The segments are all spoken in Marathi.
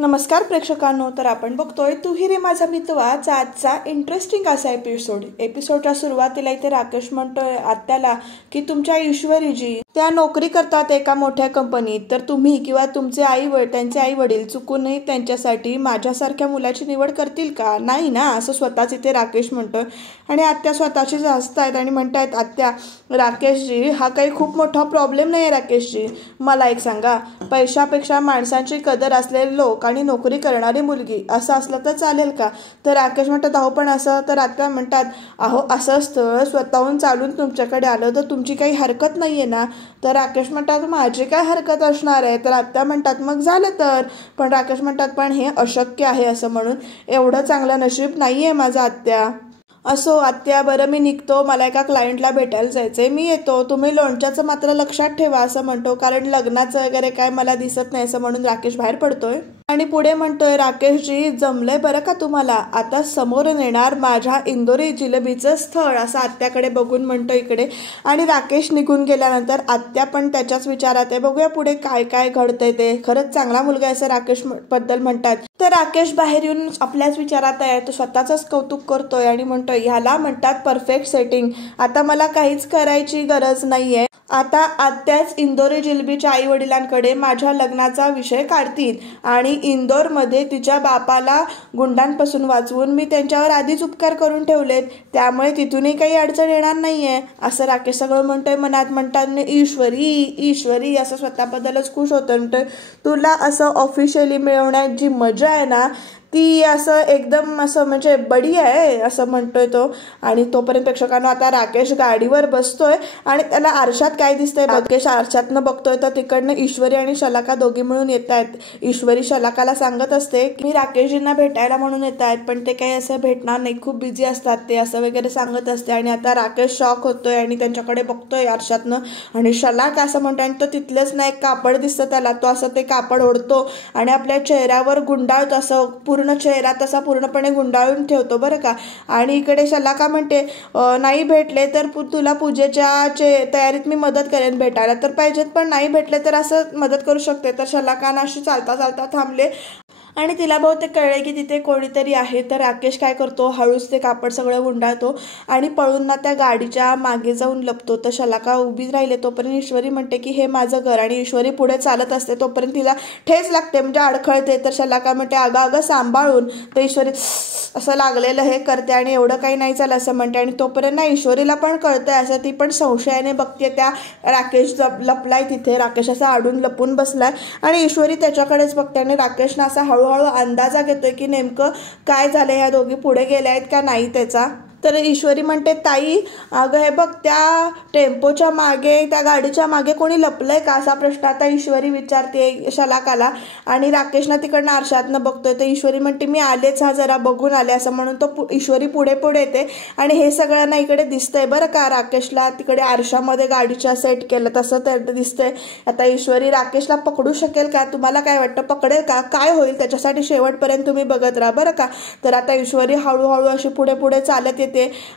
नमस्कार प्रेक्षकांनो, तर आपण बघतोय तू ही रे माझा मितवाचा आजचा इंटरेस्टिंग असा एपिसोडच्या सुरुवातीला इथे राकेश म्हणतोय आत्याला की तुमच्या ईश्वरीजी त्या नोकरी करतात एका मोठ्या कंपनीत, तर तुम्ही किंवा तुमचे त्यांचे आई वडील चुकूनही त्यांच्यासाठी माझ्यासारख्या मुलाची निवड करतील का? नाही ना, असं स्वतःच इथे राकेश म्हणतोय. आणि आत्या स्वतःचीच हसतायत आणि म्हणतायत आत्या राकेशजी हा काही खूप मोठा प्रॉब्लेम नाही आहे राकेशजी. मला एक सांगा, पैशापेक्षा माणसांची कदर असलेले लोक आणि नोकरी करणारी मुलगी असं असलं तर चालेल का? तर राकेश म्हणतात अहो पण असं. तर आत्या म्हणतात अहो असं असतं, स्वतःहून चालून तुमच्याकडे आलं तर तुमची काही हरकत नाही आहे ना. तर राकेश म्हणतात माझी काय हरकत असणार आहे? तर आत्या म्हणतात मग झालं तर. पण राकेश म्हणतात पण हे अशक्य आहे असं म्हणून, एवढं चांगलं नशीब नाही आहे माझं आत्या. असो आत्या, बरं मी निघतो, मला एका क्लायंटला भेटायला जायचंय, मी येतो. तुम्ही लोणच्याचं मात्र लक्षात ठेवा असं म्हणतो, कारण लग्नाचं वगैरे काय मला दिसत नाही असं म्हणून राकेश बाहेर पडतोय. आणि पुढे म्हणतोय राकेशजी जमलंय बरं का तुम्हाला, आता समोरून येणार माझ्या इंदोरी जिलेबीचं स्थळ असं आत्याकडे बघून म्हणतो इकडे. आणि राकेश निघून गेल्यानंतर आत्या पण त्याच्याच विचारात आहे. बघूया पुढे काय काय घडतंय ते. खरंच चांगला मुलगा आहे असं राकेश बद्दल म्हणतात. तर राकेश बाहेर येऊन आपल्याच विचारात आहे, तो स्वतःच कौतुक करतोय आणि म्हणतोय ह्याला म्हणतात परफेक्ट सेटिंग. आता मला काहीच करायची गरज नाहीये. आता आत्याच इंदोरी जिलेबीच्या आई वडिलांकडे माझ्या लग्नाचा विषय काढतील आणि इंदोरमध्ये तिच्या बापाला गुंडांपासून वाचवून मी त्यांच्यावर आधीच उपकार करून ठेवलेत, त्यामुळे तिथूनही काही अडचण येणार नाहीये असं राकेश सगळं म्हणतोय. मनात म्हणतात ईश्वरी ईश्वरी असं स्वतःबद्दलच खुश होतं. म्हणतोय तुला असं ऑफिशियली मिळवण्यात जी मजा आहे ना ती असं एकदम असं म्हणजे बडी आहे असं म्हणतोय तो. आणि तोपर्यंत प्रेक्षकांना आता राकेश गाडीवर बसतोय आणि त्याला आरशात काय दिसतंय. राकेश आरशातनं बघतोय तर तिकडनं ईश्वरी आणि शलाका दोघी मिळून येत आहेत. ईश्वरी शलाकाला सांगत असते की मी राकेशजींना भेटायला म्हणून येत आहेत, पण ते काही असं भेटणार नाही, खूप बिझी असतात ते असं वगैरे सांगत असते. आणि आता राकेश शॉक होतोय आणि त्यांच्याकडे बघतोय आरशातनं आणि शलाका असं म्हणतोय. आणि तो तिथलंच ना एक कापड दिसतं त्याला, तो असं ते कापड ओढतो आणि आपल्या चेहऱ्यावर गुंडाळतो, असं पूर्ण चेहरा तसा पूर्णपणे गुंडाळून ठेवतो बरं का. आणि इकडे शलाका म्हणते नाही भेटले तर तुला पूजेच्या तयारीत मी मदत करेन, भेटायला तर पाहिजेत पण नाही भेटले तर असं मदत करू शकते. तर शलाकानं अशी चालता चालता थांबले आणि तिला बहुतेक कळले की तिथे कोणीतरी आहे. तर राकेश काय करतो, हळूच ते कापड सगळं गुंडाळतो आणि पळून ना त्या गाडीच्या मागे जाऊन लपतो. तर शलाका उभी राहिले तोपर्यंत ईश्वरी म्हणते की हे माझं घर, आणि ईश्वरी पुढे चालत असते तोपर्यंत तिला ठेच लागते म्हणजे अडखळते. तर शलाका म्हणते अगं अगं सांभाळून. तर ईश्वरी असं लागलेलं हे करते आणि एवढं काही नाही चाललं असं म्हणते. आणि तोपर्यंत ना ईश्वरीला पण कळतंय असं, ती पण संशयाने बघते त्या राकेश लपलाय तिथे. राकेश असा आडून लपून बसलाय आणि ईश्वरी त्याच्याकडेच बघते आणि राकेशनं असा हळूहळू अंदाजा घेतोय की नेमकं काय झालंय, ह्या दोघी पुढे गेल्या आहेत का नाही त्याचा. तर ईश्वरी म्हणते ताई अगं हे बघ त्या टेम्पोच्या मागे, त्या गाडीच्या मागे कोणी लपलंय का असा प्रश्न आता ईश्वरी विचारते शलाकाला. आणि राकेशना तिकडनं आरशातनं बघतोय. तर ईश्वरी म्हणते मी आलेच, हा जरा बघून आले असं म्हणून तो ईश्वरी पुढे पुढे येते. आणि हे सगळ्यांना इकडे दिसतंय बरं का, राकेशला तिकडे आरशामध्ये गाडीच्या सेट केलं तसं तर दिसतंय. आता ईश्वरी राकेशला पकडू शकेल का? तुम्हाला काय वाटतं, पकडेल का? काय होईल त्याच्यासाठी शेवटपर्यंत तुम्ही बघत राहा बरं का. तर आता ईश्वरी हळूहळू अशी पुढे पुढे चालत येते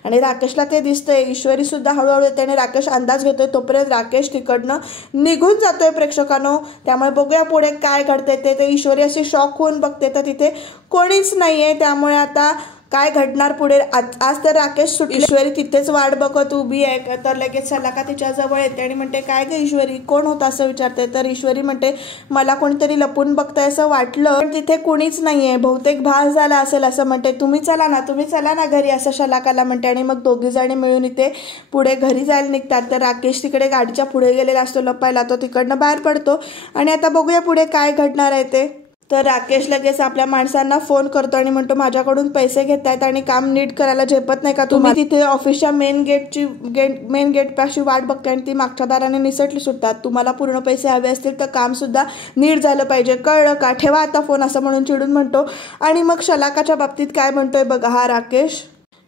आणि राकेशला ते दिसतंय. ईश्वरी सुद्धा हळूहळू येते आणि राकेश अंदाज घेतोय. तोपर्यंत राकेश तिकडनं निघून जातोय प्रेक्षकांनो. त्यामुळे बघूया पुढे काय घडतंय ते. ईश्वरी अशी शॉक होऊन बघते तर तिथे कोणीच नाहीये. त्यामुळे आता काय घडणार पुढे. आज तर राकेश ईश्वरी तिथेच वाट बघत उभी आहे. तर लगेच शलाका तिच्या जवळ येते आणि म्हणते काय ग ईश्वरी, कोण होता असं विचारते. तर ईश्वरी म्हणते मला कोणीतरी लपून बघताय असं वाटलं, पण तिथे कुणीच नाहीये, बहुतेक भास झाला असेल असं म्हणते. तुम्ही चला ना घरी असं शलाकाला म्हणते. आणि मग दोघी जणी मिळून इथे पुढे घरी जायला निघतात. तर राकेश तिकडे गाडीच्या पुढे गेलेला असतो लपायला, तो तिकडनं बाहेर पडतो. आणि आता बघूया पुढे काय घडणार आहे ते. तर राकेश लगेच आपल्या माणसांना फोन करतो आणि म्हणतो माझ्याकडून पैसे घेत आहेत आणि काम नीट करायला झेपत नाही का तुम्ही? तिथे ऑफिसच्या मेन गेट पाशी वाट बघते आणि ती मागच्या दाराने निसटली सुटतात. तुम्हाला पूर्ण पैसे हवे असतील तर काम सुद्धा नीट झालं पाहिजे, कळलं का? ठेवा आता फोन असं म्हणून चिडून म्हणतो. आणि मग शलाकाच्या बाबतीत काय म्हणतोय बघा हा राकेश.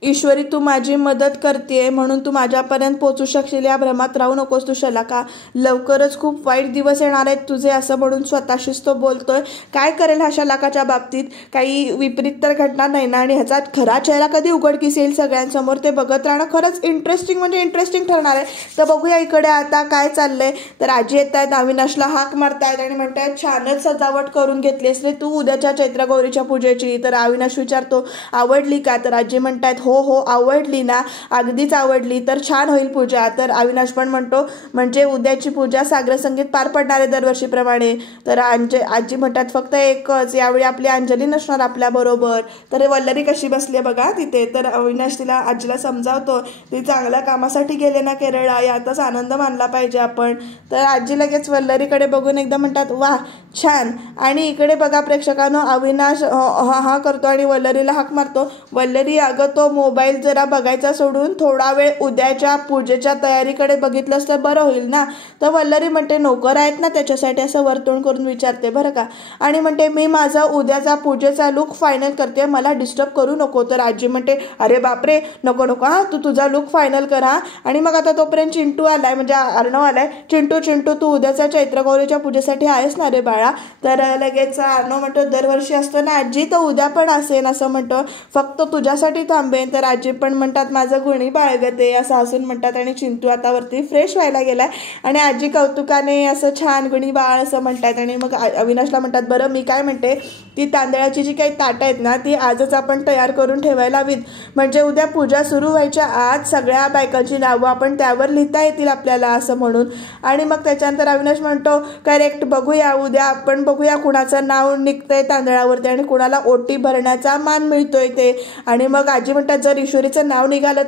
ईश्वरी तू माझी मदत करते म्हणून तू माझ्यापर्यंत पोहोचू शकशील या भ्रमात राहू नकोस तू शलाका. लवकरच खूप वाईट दिवस येणार आहेत तुझे असं म्हणून स्वतःशीच तो बोलतोय. काय करेल हा शलाकाच्या बाबतीत, काही विपरीत तर घडणार नाही ना, आणि ह्याचा खरा चेहरा कधी उघडकीस येईल सगळ्यांसमोर ते बघत राहणं खरंच इंटरेस्टिंग म्हणजे इंटरेस्टिंग ठरणार आहे. तर बघूया इकडे आता काय चाललंय. तर आजी येत आहेत, अविनाशला हाक मारतायत आणि म्हणतायत छानच सजावट करून घेतलीस रे तू उद्याच्या चैत्रगौरीच्या पूजेची. तर अविनाश विचारतो आवडली का. तर आजी म्हणतायत हो हो आवडली ना, अगदीच आवडली, तर छान होईल पूजा. तर अविनाश पण म्हणतो म्हणजे उद्याची पूजा सागर संगीत पार पडणार आहे दरवर्षीप्रमाणे. तर आजी म्हणतात फक्त एकच, यावेळी आपली अंजली नसणार आपल्या बरोबर. तर वल्लरी कशी बसली बघा तिथे. तर अविनाश तिला आजीला समजावतो ती चांगल्या कामासाठी गेले ना केरळला, यातच आनंद मानला पाहिजे आपण. तर आजी लगेच वल्लरीकडे बघून एकदा म्हणतात वाह छान. आणि इकडे बघा प्रेक्षकांनो, अविनाश हा करतो आणि वल्लरीला हाक मारतो. वल्लरी अगं तो मोबाईल जरा बघायचा सोडून थोडा वेळ उद्याच्या पूजेच्या तयारीकडे बघितलंस तर बरं होईल ना. तर वल्लरी म्हणते नोकर आहेत ना त्याच्यासाठी, असं वर्तवण करून विचारते बरं का. आणि म्हणते मी माझा उद्याचा पूजेचा लुक फायनल करते, मला डिस्टर्ब करू नको. तर आजी म्हणते अरे बापरे नको नको हां, तू तुझा लुक फायनल कर हां. आणि मग आता तोपर्यंत चिंटू आलाय म्हणजे अर्णव आलाय. चिंटू तू उद्याच्या चैत्रगौरीच्या पूजेसाठी आहेस ना रे बाळा. तर लगेच अर्णव म्हणतो दरवर्षी असतो ना आजी, तर उद्या पण असेल असं म्हणतो, फक्त तुझ्यासाठी थांबेन. तर आजी पण म्हणतात माझं गुणी बाळगते असं हसून म्हणतात. आणि चिंटू आता वरती फ्रेश व्हायला गेलाय आणि आजी कौतुकाने असं छान गुणी बाळ असं म्हणतात. आणि मग अविनाशला म्हणतात बरं मी काय म्हणते, ती तांदळाची जी काही ताटं आहेत ना ती आजच आपण तयार करून ठेवायला हवीत, म्हणजे उद्या पूजा सुरू व्हायच्या आज सगळ्या बायकांची नावं आपण त्यावर लिहिता येतील आपल्याला असं म्हणून. आणि मग त्याच्यानंतर अविनाश म्हणतो करेक्ट, बघूया उद्या आपण बघूया कुणाचं नाव निघतंय तांदळावरती आणि कुणाला ओटी भरण्याचा मान मिळतोय ते. आणि मग आजी म्हणतात जर ईश्वरीचं नाव निघालं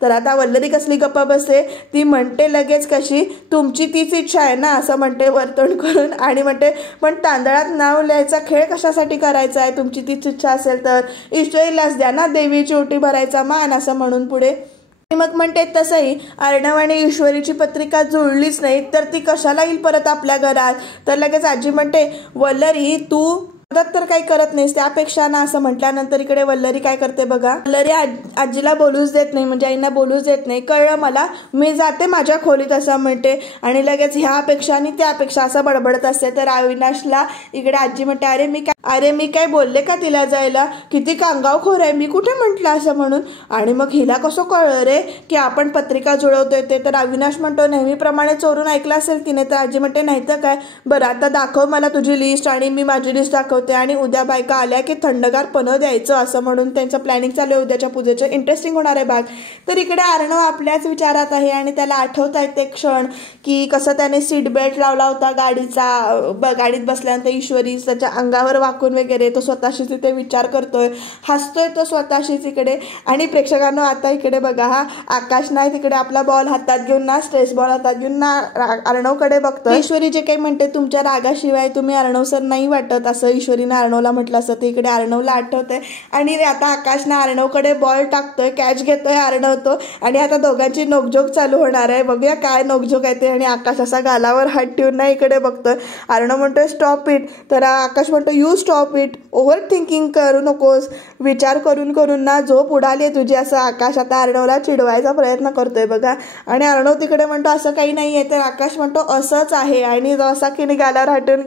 तर आता वल्लरी कसली गप्पा बसते, ती म्हणते लगेच कशी तुमची तीच इच्छा आहे ना असं म्हणते वर्तवण करून. आणि म्हणते पण तांदळात नाव लिहायचा खेळ कशासाठी करायचा आहे, तुमची तीच इच्छा असेल तर ईश्वरीलाच द्या ना देवीची ओटी भरायचा मान असं म्हणून पुढे. मग म्हणते तसंही अर्णव आणि ईश्वरीची पत्रिका जुळलीच नाही तर ती कशाला येईल परत आपल्या घरात. तर लगेच आजी म्हणते वल्लरी तू मदत तर काही करत नाहीस त्यापेक्षा ना असं म्हटल्यानंतर इकडे वल्लरी काय करते बघा. वल्लरी आजीला बोलूच देत नाही म्हणजे आईंना बोलूच देत नाही. कळलं मला, मी जाते माझ्या खोलीत असं म्हणते आणि लगेच ह्यापेक्षा आणि त्यापेक्षा असं बडबडत असते. तर अविनाशला इकडे आजी म्हणते अरे मी काय बोलले का तिला जायला, किती कांगावखोर आहे मी, कुठे म्हटलं असं म्हणून. आणि मग हिला कसं कळलं रे की आपण पत्रिका जुळवतोय ते. तर अविनाश म्हणतो नेहमीप्रमाणे चोरून ऐकलं असेल तिने. तर आजी म्हणते नाही तर काय, बरं आता दाखव मला तुझी लिस्ट. आणि मी माझी लिस्ट दाखवते आणि उद्या बायका आल्या की थंडगार पनं द्यायचं असं म्हणून त्यांचं प्लॅनिंग चालू आहे उद्याच्या पूजेचं. इंटरेस्टिंग होणार आहे भाग. तर इकडे अर्णव आपल्याच विचारात आहे आणि त्याला आठवत आहे ते क्षण की कसं त्याने सीट बेल्ट लावला होता गाडीत बसल्यानंतर ईश्वरी त्याच्या अंगावर वाकून वगैरे. तो स्वतःशीच तिथे विचार करतोय, हसतोय तो स्वतःशीच इकडे. आणि प्रेक्षकांना आता इकडे बघा हा आकाश नाही तिकडे आपला बॉल हातात घेऊन ना, स्ट्रेस बॉल हातात घेऊन ना अर्णवकडे बघतो. ईश्वरी जे काही म्हणते तुमच्या रागाशिवाय तुम्ही अर्णव सर नाही वाटत असं ईश्वरीनं अर्णवला म्हटलं असतं. ते इकडे अर्णवला आठवतंय. आणि आता आकाशनं अर्णवकडे बॉल टाकतोय, कॅच घेतोय अर्णव तो. आणि आता दोघांची नोकझोक चालू होणार आहे, बघूया काय नोकझोक आहे ते. आणि आकाश असा गालावर हात ठेवून ना इकडे बघतोय. अर्णव म्हणतोय स्टॉप इट, तर आकाश म्हणतो you stop it, over thinking करू नकोस, विचार करून करून ना झोप उडाली आहे तुझी असं आकाश आता अर्णवला चिडवायचा प्रयत्न करतोय बघा. आणि अर्णव तिकडे म्हणतो असं काही नाही आहे. तर आकाश म्हणतो असंच आहे. आणि असा की गालावर हात ठेवून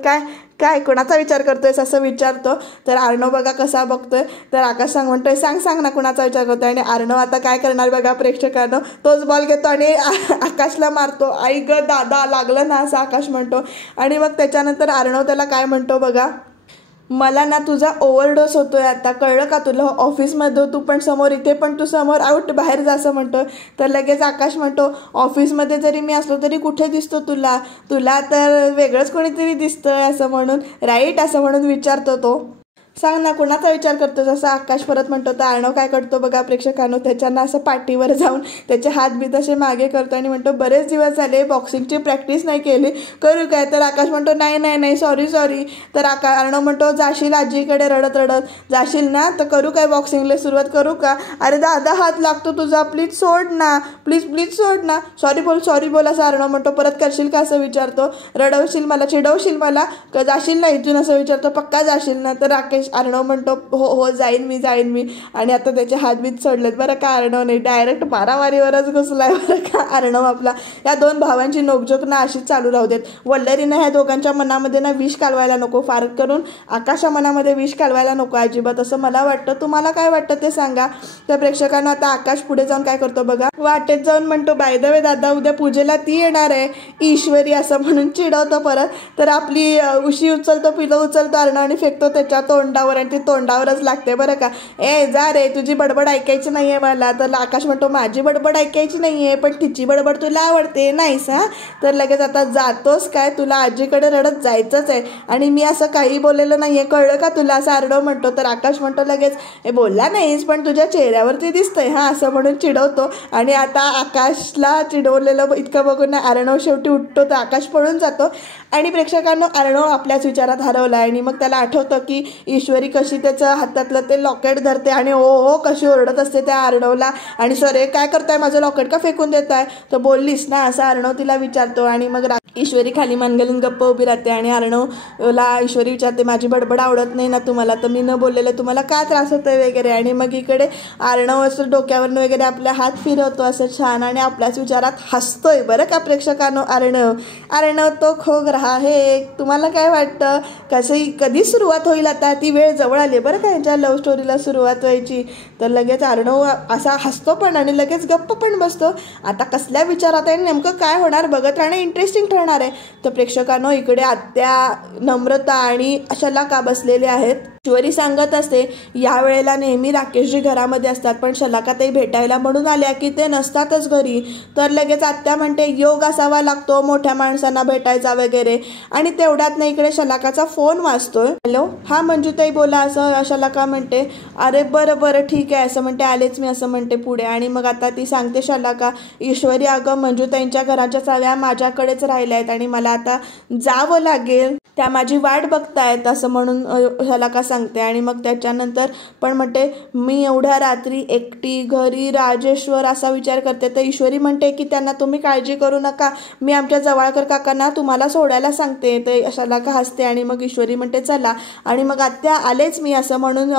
काय कोणाचा विचार करतोयस असं विचारतो. तर अर्णव बघा कसा बघतोय. तर आकाश म्हणतोय सांग ना कुणाचा विचार करतोय. आणि अर्णव आता काय करणार बघा प्रेक्षकांनो, तोच बॉल घेतो आणि आकाशला मारतो. आई ग दादा लागलं ना असं आकाश म्हणतो. आणि मग त्याच्यानंतर अर्णव त्याला काय म्हणतो बघा, मला ना तुझा ओव्हरडोस होतोय आता, कळलं का तुला, ऑफिसमध्ये तू पण समोर, इथे पण तू समोर, आउट बाहेर जा असं म्हणतो. तर लगेच आकाश म्हणतो ऑफिसमध्ये जरी मी असलो तरी कुठे दिसतो तुला तर वेगळंच कोणीतरी दिसतंय असं म्हणून, राईट असं म्हणून विचारतो तो. सांग ना कुणाचा विचार करतोस असं आकाश परत म्हणतो. तर अर्णव काय करतो बघा प्रेक्षकांनो, त्याच्यानं असं पाठीवर जाऊन त्याचे हात बीत असे मागे करतो आणि म्हणतो बरेच दिवस झाले बॉक्सिंगची प्रॅक्टिस नाही केली, करू काय. तर आकाश म्हणतो नाही सॉरी. तर अर्णव म्हणतो जाशील आजीकडे रडत जाशील ना, तर करू काय बॉक्सिंगला सुरुवात करू का. अरे दादा हात लागतो तुझा, प्लीज सोड ना, प्लीज सोड ना, सॉरी बोल असं अर्णव म्हणतो. परत करशील का असं विचारतो, रडवशील मला, चिडवशील मला, जाशील ना इथून असं विचारतो, पक्का जाशील ना. तर राकेश. अर्णव म्हणतो हो हो जाईन मी. आणि आता त्याचे हातबीत सोडलेत बरं का अर्णवने. डायरेक्ट मारामारीवरच घुसलाय बरं का अर्णव आपला. या दोन भावांची नोकझोक ना अशीच चालू राहू देत. वल्लरीनं ह्या दोघांच्या मनामध्ये ना विष कालवायला नको, फार करून आकाशा मनामध्ये विष कालवायला नको अजिबात, असं मला वाटतं. तुम्हाला काय वाटतं ते सांगा. तर प्रेक्षकांना आता आकाश पुढे जाऊन काय करतो बघा. वाटेत जाऊन म्हणतो बाय द वे दादा उद्या पूजेला ती येणार आहे ईश्वरी, असं म्हणून चिडवतो परत. तर आपली उशी उचलतो, पिलं उचलतो अर्णव आणि फेकतो त्याच्या तोंडावर आणि ती तोंडावरच लागते बरं का. ए जा रे, तुझी बडबड ऐकायची नाहीये मला. तर आकाश म्हणतो माझी बडबड ऐकायची नाहीये पण तिची बडबड तुला आवडते नाहीस हा. तर लगेच आता जातोस काय, तुला आजीकडे रडत जायचंच आहे आणि मी असं काही बोललेलं नाहीये कळलं का तुला, असं अर्णव म्हणतो. तर आकाश म्हणतो लगेच हे बोलला नाहीस पण तुझ्या चेहऱ्यावरती दिसतंय हा, असं म्हणून चिडवतो. आणि आता आकाशला चिडवलेलं इतकं बघून अर्णव शेवटी उठतो. तर आकाश पळून जातो आणि प्रेक्षकांना अर्णव आपल्याच विचारात हरवला. आणि मग त्याला आठवतं की ईश्वरी कशी त्याचं हातातलं ते लॉकेट धरते आणि ओ कशी ओरडत असते त्या अर्णवला. आणि सर हे काय करताय, माझं लॉकेट का फेकून देत आहे, तर बोललीस ना, असं अर्णव तिला विचारतो. आणि मग ईश्वरी खाली मान घालून गप्प उभी राहते आणि अर्णवला ईश्वरी विचारते माझी बडबड आवडत नाही ना तुम्हाला, तर मी न बोललेलं तुम्हाला का त्रास होतोय वगैरे. आणि मग इकडे अर्णव असं डोक्यावरनं वगैरे आपल्या हात फिरवतो असं छान आणि आपल्याच विचारात हसतोय बरं का प्रेक्षकांनो. अर्णव तो खोग रहा है. तुम्हाला काय वाटतं कधी सुरुवात होईल, आता ती वेळ जवळ आली बरं का यांच्या लव्ह स्टोरीला सुरुवात व्हायची. तर लगेच अर्णव असा हसतो पण आणि लगेच गप्प पण बसतो. आता कसल्या विचारात आहे नेमकं काय होणार बघत राहणं इंटरेस्टिंग ठरणार आहे. तर प्रेक्षकांनो इकडे आत्या, नम्रता आणि शलाका बसलेले आहेत. ईश्वरी सांगत असते या वेळेला नेहमी राकेशजी घरामध्ये असतात पण शलाकाताई भेटायला म्हणून आल्या की ते नसतातच घरी. तर लगेच आत्या म्हणते योग असावा लागतो मोठ्या माणसांना भेटायचा वगैरे. आणि तेवढ्यात नाही इकडे शलाकाचा फोन वाजतोय. हॅलो हा मंजूताई बोला, असं शलाका म्हणते. अरे बरं ठीक आहे असं म्हणते, आलेच मी असं म्हणते पुढे. आणि मग आता ती सांगते शलाका ईश्वरी अगं मंजूताईंच्या घराच्या चाव्या माझ्याकडेच राहिल्या आहेत आणि मला आता जावं लागेल, त्या माझी वाट बघतायत असं म्हणून शलाका सांगते. आणि मग त्याच्यानंतर पण म्हणते मी एवढ्या रात्री एकटी घरी राजेश्वर असा विचार करते. तर ईश्वरी म्हणते की त्यांना तुम्ही काळजी करू नका, मी आमच्या जवळकर काकांना तुम्हाला सोडायला सांगते. तर शलाका हसते आणि मग ईश्वरी म्हणते चला. आणि मग आत्या आलेच मी असं म्हणून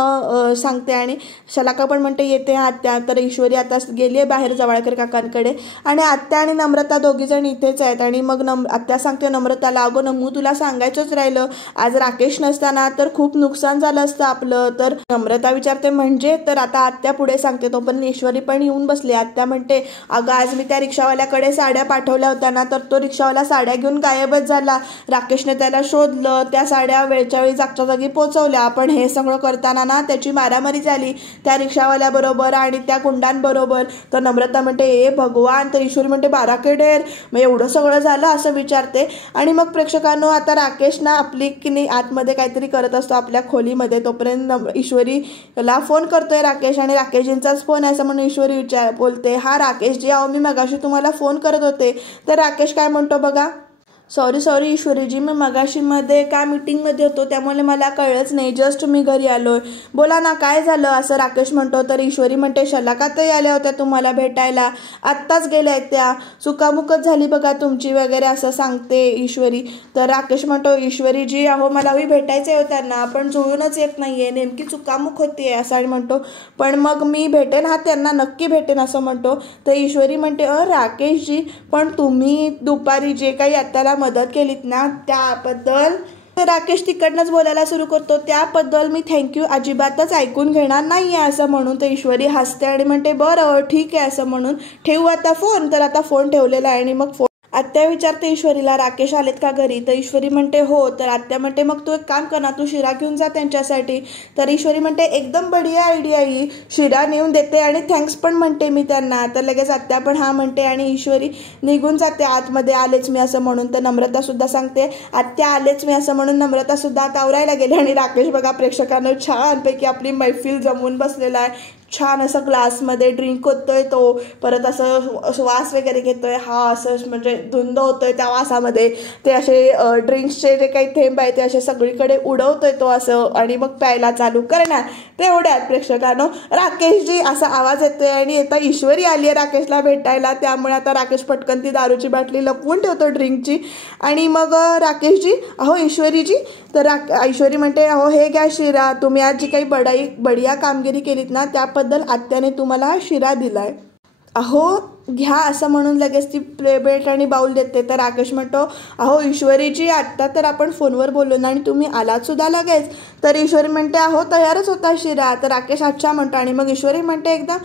सांगते आणि शलाका पण म्हणते येते आत्या. तर ईश्वरी आता गेली आहे बाहेर जवळकर काकांकडे आणि आत्या आणि नम्रता दोघीजण इथेच आहेत. आणि मग आत्या सांगते नम्रताला अगो नमू तुला सांगायचंच राहिलं, आज राकेश नसताना तर खूप नुकसान झालं असतं आपलं. तर नम्रता विचारते म्हणजे, तर आता आत्या पुढे सांगते. तो पण ईश्वरी पण येऊन बसली. आत्या म्हणते अगं आज मी त्या रिक्षावाल्याकडे साड्या पाठवल्या होत्या ना, तर तो रिक्षावाला साड्या घेऊन गायबच झाला. राकेशने त्याला शोधलं, त्या साड्या वेळच्या वेळी जागच्या जागी पोहोचवल्या. पण हे सगळं करताना ना त्याची मारामारी झाली त्या रिक्षावाल्याबरोबर आणि त्या गुंडांबरोबर. तर नम्रता म्हणते ए भगवान. तर ईश्वरी म्हणते 12 के ढेर, मग एवढं सगळं झालं असं विचारते. आणि मग प्रेक्षकांनो आता राकेश ना आपली की नाही आतमध्ये काहीतरी करत असतो आपल्या खोलीमध्ये. तोपर्यंत ईश्वरीला फोन करतोय राकेश आणि राकेशजींचाच फोन आहे असं म्हणून ईश्वरी बोलते हा राकेशजी अहो मी मगाशी तुम्हाला फोन करत होते. तर राकेश काय म्हणतो बघा, सॉरी ईश्वरीजी मी मगाशीमध्ये काय मीटिंगमध्ये होतो त्यामुळे मला कळलंच नाही, जस्ट मी घरी आलोय. बोला ना काय झालं असं राकेश म्हणतो. तर ईश्वरी म्हणते शलाकाताई आल्या होत्या तुम्हाला भेटायला, आत्ताच गेल्या आहेत त्या, चुकामुकच झाली बघा तुमची वगैरे असं सांगते ईश्वरी. तर राकेश म्हणतो ईश्वरीजी अहो मलाही भेटायचे होते त्यांना पण जुळूनच येत नाहीये, नेमकी चुकामुक होतीये असं म्हणतो. पण मग मी भेटेन हा त्यांना नक्की भेटेन असं म्हणतो. तर ईश्वरी म्हणते राकेशजी पण तुम्ही दुपारी जे काही आत्याला मदत केलीत ना त्याबद्दल. राकेश तिकडनंच बोलायला सुरू करतो त्याबद्दल मी थँक्यू अजिबातच ऐकून घेणार नाही आहे असं म्हणून. तर ईश्वरी हसते आणि म्हणते बरं ठीक आहे असं म्हणून ठेवू आता फोन. तर आता फोन ठेवलेला आहे आणि मग फोन आत्या विचारते ईश्वरीला राकेश आलेत का घरी. तर ईश्वरी म्हणते हो. तर आत्या म्हणते मग तू एक काम कर ना, तू शिरा घेऊन जा त्यांच्यासाठी. तर ईश्वरी म्हणते एकदम बढिया आयडिया ही, शिरा नेऊन देते आणि थँक्स पण म्हणते मी त्यांना. तर लगेच आत्या पण हा म्हणते आणि ईश्वरी निघून जाते आतमध्ये आलेच मी असं म्हणून. तर नम्रता सुद्धा सांगते आत्या आलेच मी असं म्हणून नम्रता सुद्धा आता आवरायला गेली. आणि राकेश बघा प्रेक्षकांना छानपैकी आपली मैफिल जमवून बसलेला आहे, छान असं ग्लासमध्ये ड्रिंक होतोय तो, परत असं वास वगैरे घेतोय हा, असं म्हणजे धुंद होतोय त्या वासामध्ये, ते असे ड्रिंक्सचे जे काही थेंब आहे ते असे सगळीकडे उडवतोय तो असं, आणि मग प्यायला चालू करणार. तेवढ्यात प्रेक्षकांनो राकेशजी असा आवाज येतोय आणि आता ईश्वरी आली आहे राकेशला भेटायला. त्यामुळे आता राकेश पटकन ती दारूची बाटली लपवून ठेवतो ड्रिंकची. आणि मग राकेशजी, अहो ईश्वरीजी, तर ऐश्वरी म्हणते, अहो हे घ्या शिरा, तुम्ही आज जी काही बढिया कामगिरी केलीत ना त्याबद्दल आत्याने तुम्हाला हा शिरा दिलाय. अहो घ्या असं म्हणून लगेच ती प्लेट आणि बाऊल देते. तर राकेश म्हणतो, अहो ईश्वरीजी आत्ता तर आपण फोनवर बोललो ना आणि तुम्ही आलात सुद्धा लगेच. तर ईश्वरी म्हणते, अहो तयारच होता शिरा. तर राकेश अच्छा म्हणतो आणि मग ईश्वरी म्हणते एकदम,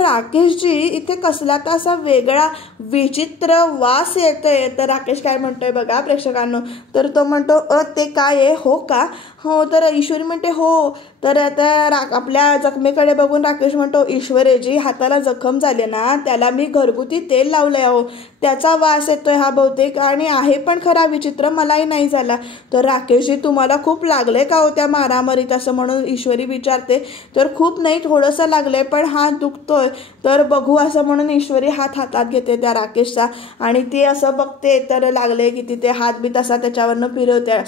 राकेशजी इथे कसला तर असा वेगळा विचित्र वास येतोय. तर राकेश काय म्हणतोय बघा प्रेक्षकांनो, तर तो म्हणतो ते काय आहे, हो का, हो. तर ईश्वरी म्हणते हो. तर आता आपल्या जखमेकडे बघून राकेश म्हणतो, ईश्वरीजी हाताला जखम झाली ना त्याला मी घरगुती तेल लावलंय अहो, त्याचा वास येतोय हा बहुतेक, आणि आहे पण खरा विचित्र, मलाही नाही झाला. तर राकेशजी तुम्हाला खूप लागलंय का हो त्या मारामारीत, असं म्हणून ईश्वरी विचारते. तर खूप नाही, थोडंसं लागलंय पण हात दुखतोय. तर बघू असं म्हणून ईश्वरी हातात घेते त्या राकेशचा आणि ती असं बघते तर लागले की तिथे हात बीत असा त्याच्यावरनं फिरवते.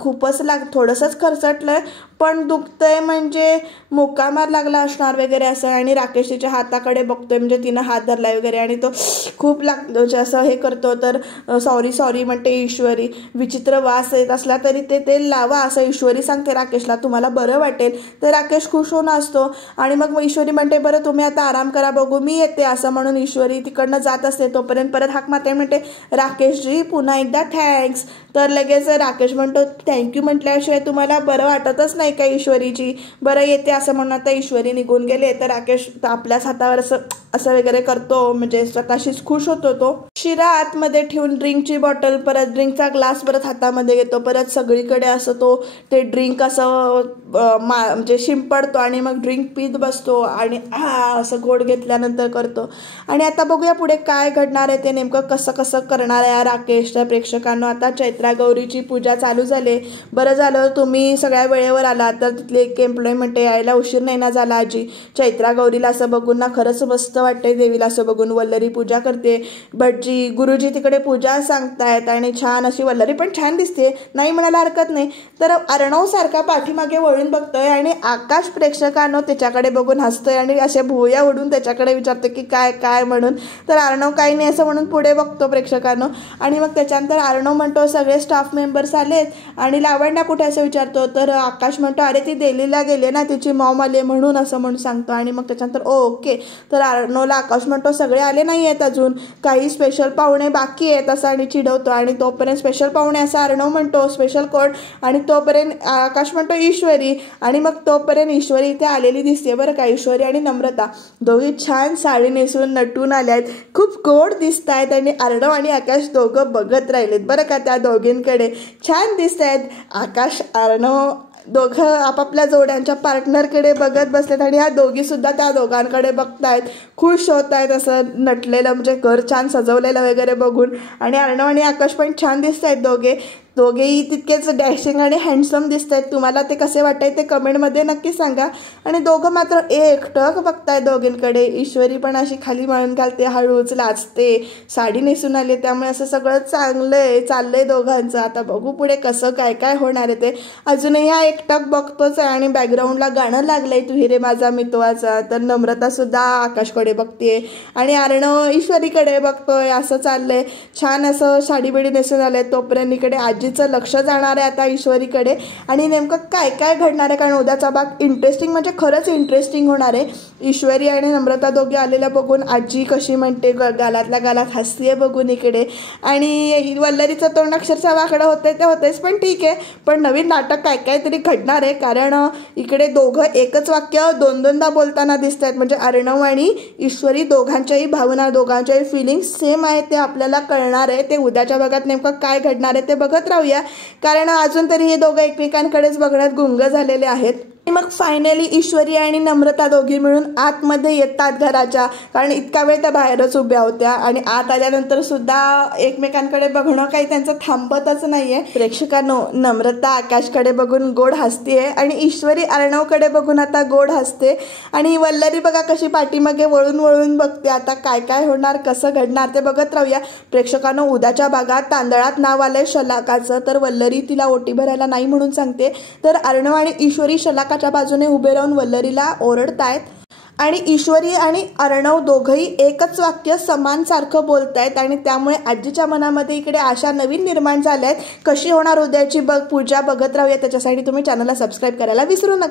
खूपच थोडंसंच खरचटलंय पण दुखतंय, म्हणजे मुक्कामार लागला असणार वगैरे असं. आणि राकेश तिच्या हाताकडे बघतोय, म्हणजे तिनं हात धरलाय वगैरे, आणि तो खूप असं हे करतो. तर सॉरी म्हणते ईश्वरी, विचित्र वास येत असला तरी ते तेल लावा असं ईश्वरी सांगते राकेशला, तुम्हाला बरं वाटेल. तर राकेश खुश होऊन असतो आणि मग ईश्वरी म्हणते, बरं तुम्ही आता आराम करा, बघू मी येते असं म्हणून ईश्वरी तिकडनं जात असते. तोपर्यंत परत हाक मारते, म्हणते राकेशजी पुन्हा एकदा थँक्स. तर लगेच राकेश म्हणतो, थँक्यू म्हटल्याशिवाय तुम्हाला बरं वाटतच नाही का ईश्वरीजी, बरं येते असं म्हणून आता ईश्वरी निघून गेले. तर राकेश आपल्याच हातावर असं वगैरे करतो, म्हणजे स्वतःशीच खुश होतो. तो शिरा आतमध्ये ठेवून ड्रिंकची बॉटल, परत ड्रिंकचा ग्लास परत हातामध्ये घेतो, परत सगळीकडे असं तो ते ड्रिंक असं म्हणजे शिंपडतो आणि मग ड्रिंक पीत बसतो आणि असं घोट घेतल्यानंतर करतो. आणि आता बघूया पुढे काय घडणार आहे, ते नेमकं कसं कसं करणार आहे राकेश. तर प्रेक्षकांनो आता चैत्रा गौरीची पूजा चालू झाली. बरं झालं तुम्ही सगळ्या वेळेवर आला. तर तिथले एक एम्प्लॉय म्हणते, यायला उशीर नाही ना झाला आजी. चैत्रा गौरीला असं बघून ना खरंच मस्त वाटतंय, देवीला असं बघून. वल्लरी पूजा करते, भटजी गुरुजी तिकडे पूजा सांगतायत आणि छान अशी वल्लरी पण छान दिसते, नाही म्हणायला हरकत नाही. तर अर्णव सारखा पाठीमागे वळून बघतोय आणि आकाश प्रेक्षकांनो त्याच्याकडे बघून हसतोय आणि असे भुवया उडून त्याच्याकडे विचारतो की काय काय म्हणून. तर अर्णव काही नाही असं म्हणून पुढे बघतो प्रेक्षकांनो. आणि मग त्याच्यानंतर अर्णव म्हणतो, सगळे स्टाफ मेंबर्स आलेत आणि लावण्या कुठे असं विचारतो. तर आकाश म्हणतो, अरे ती दिल्लीला गेले ना, तिची मॉम आले म्हणून असं म्हणून सांगतो. आणि मग त्याच्यानंतर ओके. तर अर्णवला आकाश म्हणतो, सगळे आले नाही आहेत अजून, काही स्पेशल पाहुणे बाकी आहेत असं आणि चिडवतो. आणि तोपर्यंत स्पेशल पाहुणे असं अर्णव म्हणतो, स्पेशल कोण. आणि तोपर्यंत आकाश म्हणतो ईश्वरी. आणि मग तोपर्यंत ईश्वरी इथे आलेली दिसते बरं का. ईश्वरी आणि नम्रता दोघी छान साडी नेसून नटून आल्या आहेत, खूप गोड दिसत आहेत. आणि अर्णव आणि आकाश दोघं बघत राहिलेत बरं का त्या दोघींकडे, छान दिसत आहेत. आकाश अर्णव दोघं आपापल्या जोड्यांच्या पार्टनरकडे बघत बसलेत आणि ह्या दोघी सुद्धा त्या दोघांकडे बघतायत, खुश होत आहेत असं नटलेलं, म्हणजे घर छान सजवलेलं वगैरे बघून. आणि अर्णव आणि आकाश पण छान दिसत आहेत, दोघेही तितकेच डॅशिंग आणि हँडसम दिसत आहेत. तुम्हाला ते कसे वाटत ते कमेंटमध्ये नक्की सांगा. आणि दोघं मात्र एकटक बघतायत दोघींकडे. ईश्वरी पण अशी खाली मळून घालते, हळूच लाजते, साडी नेसून आले, त्यामुळे असं सगळं चाललंय दोघांचं. आता बघू पुढे कसं काय काय होणार आहे ते. अजूनही हा एकटक बघतोच आहे आणि बॅकग्राऊंडला गाणं लागलंय तू हिरे माझा मितवाचा. तर नम्रता सुद्धा आकाशकडे बघते आणि अर्णव ईश्वरीकडे बघतोय, असं चाललंय. छान असं साडी बिडी नेसून आले. तोपर्यंत इकडे आजीचं लक्ष जाणार आहे आता ईश्वरीकडे आणि नेमकं काय काय घडणार आहे, कारण उद्याचा भाग इंटरेस्टिंग म्हणजे खरंच इंटरेस्टिंग होणार आहे. ईश्वरी आणि नम्रता दोघी आलेल्या बघून आजी कशी म्हणते, गालातल्या गालात हसतीये बघून इकडे. आणि वल्लरीचं तोंड अक्षरशः वाकडं होतंय ते होतेच, पण ठीक आहे. पण नवीन नाटक काय काय तरी घडणार आहे, कारण इकडे दोघं एकच वाक्य दोनदा बोलताना दिसत आहेत. म्हणजे अर्णव आणि ईश्वरी दोघांच्याही भावना, दोघांच्याही फिलिंग्स सेम आहेत, ते आपल्याला कळणार आहे. ते उद्याच्या भागात नेमकं काय घडणार आहे ते बघत राहूया, कारण अजून तरी हे दोघं एकमेकांकडेच बघण्यात गुंग झालेले आहेत. मग फायनली ईश्वरी आणि नम्रता दोघी मिळून आतमध्ये येतात घराच्या, कारण इतका वेळ त्या बाहेरच उभ्या होत्या आणि आत आल्यानंतर सुद्धा एकमेकांकडे बघणं काही त्यांचं थांबतच नाहीये. प्रेक्षकांनो, नम्रता आकाशकडे बघून गोड हसतीये आणि ईश्वरी अर्णवकडे बघून आता गोड हसते आणि वल्लरी बघा कशी पाठीमागे वळून वळून बघते. आता काय काय होणार, कसं घडणार ते बघत राहूया. प्रेक्षकांनो, उद्याच्या भागात तांदळात नाव आलंय शलाकाचं, तर वल्लरी तिला ओटी भरायला नाही म्हणून सांगते, तर अर्णव आणि ईश्वरी शलाकाच्या बाजूने उभे राहून वल्लरीला ओरडतायत आणि ईश्वरी आणि अर्णव दोघंही एकच वाक्य समान सारखं बोलतायत आणि त्यामुळे आजीच्या मनामध्ये इकडे आशा नवीन निर्माण झाल्या आहेत. कशी होणार उद्याची पूजा बघत राहूया. त्याच्यासाठी तुम्ही चॅनलला सबस्क्राईब करायला विसरू नका.